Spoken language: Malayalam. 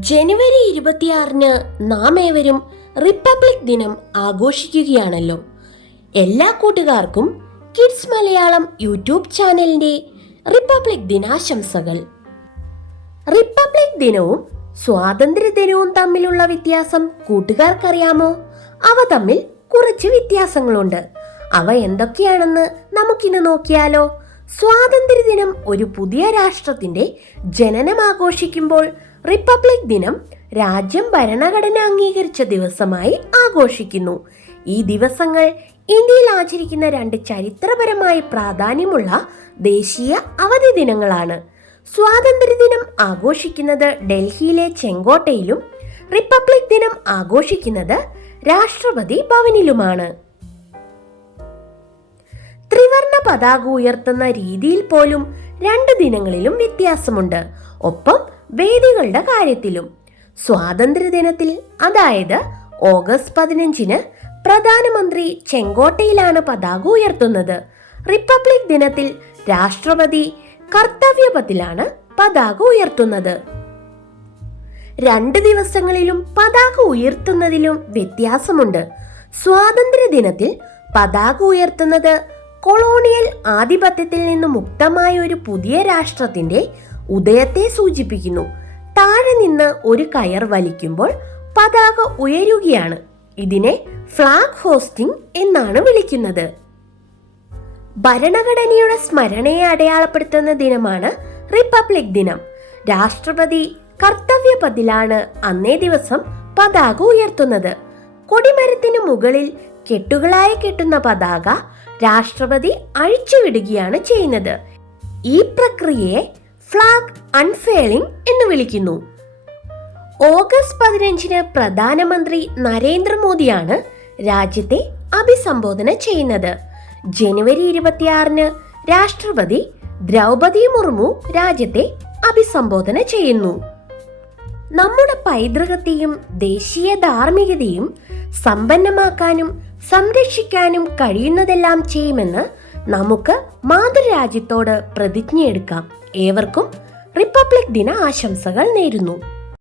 ജനുവരി 26 നാം ഏവരും റിപ്പബ്ലിക് ദിനം ആഘോഷിക്കുകയാണല്ലോ. എല്ലാ കൂട്ടുകാർക്കും കിഡ്സ് മലയാളം യൂട്യൂബ് ചാനലിന്റെ റിപ്പബ്ലിക് ദിനാശംസകൾ. റിപ്പബ്ലിക് ദിനവും സ്വാതന്ത്ര്യ ദിനവും തമ്മിലുള്ള വ്യത്യാസം കൂട്ടുകാർക്കറിയാമോ? അവ തമ്മിൽ കുറച്ച് വ്യത്യാസങ്ങളുണ്ട്. അവ എന്തൊക്കെയാണെന്ന് നമുക്കിന്ന് നോക്കിയാലോ? സ്വാതന്ത്ര്യദിനം ഒരു പുതിയ രാഷ്ട്രത്തിന്റെ ജനനം ആഘോഷിക്കുമ്പോൾ റിപ്പബ്ലിക് ദിനം രാജ്യം ഭരണഘടന അംഗീകരിച്ച ദിവസമായി ആഘോഷിക്കുന്നു. ഈ ദിവസങ്ങൾ ഇന്ത്യയിൽ ആചരിക്കുന്ന രണ്ട് ചരിത്രപരമായി പ്രാധാന്യമുള്ള ദേശീയ അവധി ദിനങ്ങളാണ്. സ്വാതന്ത്ര്യദിനം ആഘോഷിക്കുന്നത് ഡൽഹിയിലെ ചെങ്കോട്ടയിലും റിപ്പബ്ലിക് ദിനം ആഘോഷിക്കുന്നത് രാഷ്ട്രപതി ഭവനിലുമാണ്. ത്രിവർണ പതാക ഉയർത്തുന്ന രീതിയിൽ പോലും രണ്ട് ദിനങ്ങളിലും വ്യത്യാസമുണ്ട്. ഒപ്പം വേദികളുടെ കാര്യത്തിലും. സ്വാതന്ത്ര്യദിനത്തിൽ, അതായത് ഓഗസ്റ്റ് 15 പ്രധാനമന്ത്രി ചെങ്കോട്ടയിലാണ് പതാക ഉയർത്തുന്നത്. റിപ്പബ്ലിക് ദിനത്തിൽ രാഷ്ട്രപതി കർത്തവ്യപഥിലാണ് പതാക ഉയർത്തുന്നത്. രണ്ട് ദിവസങ്ങളിലും പതാക ഉയർത്തുന്നതിലും വ്യത്യാസമുണ്ട്. സ്വാതന്ത്ര്യ ദിനത്തിൽ പതാക ഉയർത്തുന്നത് കൊളോണിയൽ ആധിപത്യത്തിൽ നിന്ന് മുക്തമായ ഒരു പുതിയ രാഷ്ട്രത്തിന്റെ ഉദയത്തെ സൂചിപ്പിക്കുന്നു. താഴെ നിന്ന് ഒരു കയർ വലിക്കുമ്പോൾ പതാക ഉയരുകയാണ്. ഇതിനെ ഫ്ലാഗ് ഹോസ്റ്റിംഗ് എന്നാണ് വിളിക്കുന്നത്. ഭരണഘടനയുടെ സ്മരണയെ അടയാളപ്പെടുത്തുന്ന ദിനമാണ് റിപ്പബ്ലിക് ദിനം. രാഷ്ട്രപതി കർത്തവ്യപഥിലാണ് അന്നേ ദിവസം പതാക ഉയർത്തുന്നത്. കൊടിമരത്തിന് മുകളിൽ കെട്ടുകളായി കെട്ടുന്ന പതാക രാഷ്ട്രപതി അഴിച്ചുവിടുകയാണ് ചെയ്യുന്നത്. ഈ പ്രക്രിയയെ ഫ്ലാഗ് അൺഫേളിംഗ് എന്ന് വിളിക്കുന്നു. ഓഗസ്റ്റ് 15 പ്രധാനമന്ത്രി നരേന്ദ്രമോദിയാണ് രാജ്യത്തെ അഭിസംബോധന ചെയ്യുന്നത്. ജനുവരി 26 രാഷ്ട്രപതി ദ്രൗപദി മുർമു രാജ്യത്തെ അഭിസംബോധന ചെയ്യുന്നു. നമ്മുടെ പൈതൃകത്തെയും ദേശീയ ധാർമ്മികതയും സമ്പന്നമാക്കാനും സംരക്ഷിക്കാനും കഴിയുന്നതെല്ലാം ചെയ്യുമെന്ന് നമുക്ക് മാതൃരാജ്യത്തോട് പ്രതിജ്ഞയെടുക്കാം. ഏവർക്കും റിപ്പബ്ലിക് ദിന ആശംസകൾ നേരുന്നു.